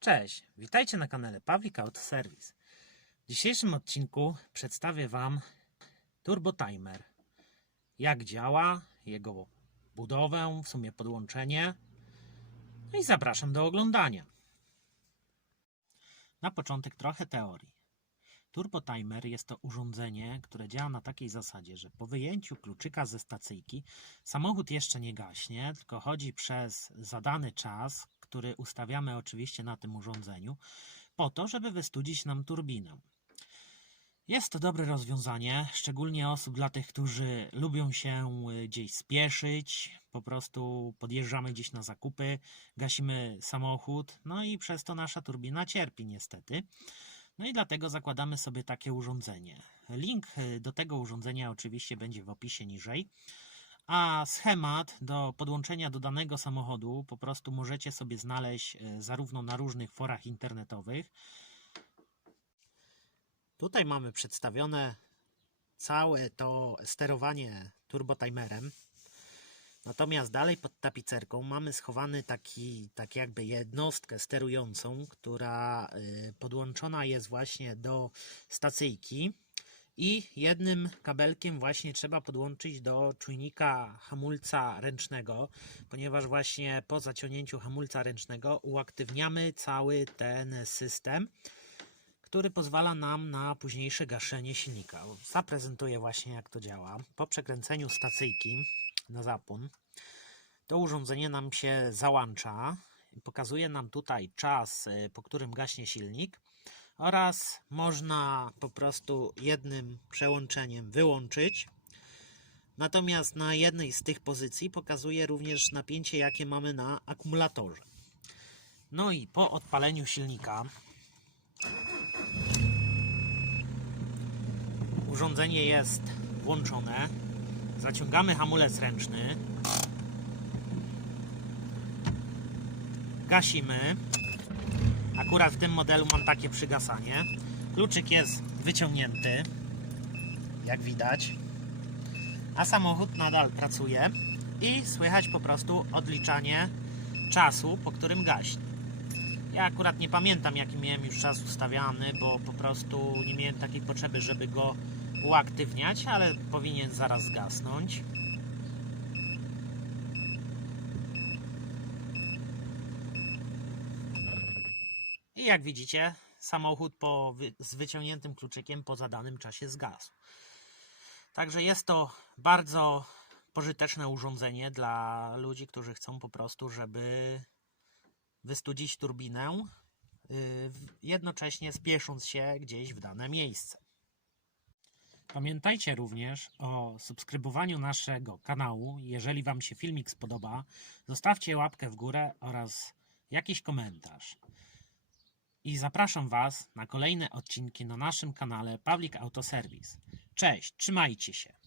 Cześć, witajcie na kanale Pawlik Auto Service. W dzisiejszym odcinku przedstawię Wam Turbo Timer. Jak działa, jego budowę, w sumie podłączenie. No i zapraszam do oglądania. Na początek trochę teorii. Turbo Timer jest to urządzenie, które działa na takiej zasadzie, że po wyjęciu kluczyka ze stacyjki samochód jeszcze nie gaśnie, tylko chodzi przez zadany czas, który ustawiamy oczywiście na tym urządzeniu, po to, żeby wystudzić nam turbinę. Jest to dobre rozwiązanie, szczególnie osób dla tych, którzy lubią się y, gdzieś spieszyć, po prostu podjeżdżamy gdzieś na zakupy, gasimy samochód, no i przez to nasza turbina cierpi niestety. No i dlatego zakładamy sobie takie urządzenie. Link y, do tego urządzenia oczywiście będzie w opisie niżej. A schemat do podłączenia do danego samochodu po prostu możecie sobie znaleźć e, zarówno na różnych forach internetowych. Tutaj mamy przedstawione całe to sterowanie turbotimerem. Natomiast dalej pod tapicerką mamy schowany taki, tak jakby jednostkę sterującą, która y, podłączona jest właśnie do stacyjki i jednym kabelkiem właśnie trzeba podłączyć do czujnika hamulca ręcznego, ponieważ właśnie po zaciągnięciu hamulca ręcznego uaktywniamy cały ten system, który pozwala nam na późniejsze gaszenie silnika. Zaprezentuję właśnie jak to działa. Po przekręceniu stacyjki na zapłon to urządzenie nam się załącza pokazuje nam tutaj czas, y, po którym gaśnie silnik oraz można po prostu jednym przełączeniem wyłączyć. Natomiast na jednej z tych pozycji pokazuje również napięcie, jakie mamy na akumulatorze. No i po odpaleniu silnika urządzenie jest włączone. Zaciągamy hamulec ręczny. Gasimy. Akurat w tym modelu mam takie przygasanie. Kluczyk jest wyciągnięty, jak widać, a samochód nadal pracuje i słychać po prostu odliczanie czasu, po którym gaśnie. Ja akurat nie pamiętam, jaki miałem już czas ustawiany, bo po prostu nie miałem takiej potrzeby, żeby go uaktywniać, ale powinien zaraz zgasnąć. I jak widzicie, samochód po, z wyciągniętym kluczykiem po zadanym czasie zgasł. Także jest to bardzo pożyteczne urządzenie dla ludzi, którzy chcą po prostu, żeby wystudzić turbinę, w- jednocześnie spiesząc się gdzieś w dane miejsce. Pamiętajcie również o subskrybowaniu naszego kanału. Jeżeli Wam się filmik spodoba, zostawcie łapkę w górę oraz jakiś komentarz. I zapraszam Was na kolejne odcinki na naszym kanale Pawlik Auto Service. Cześć, trzymajcie się.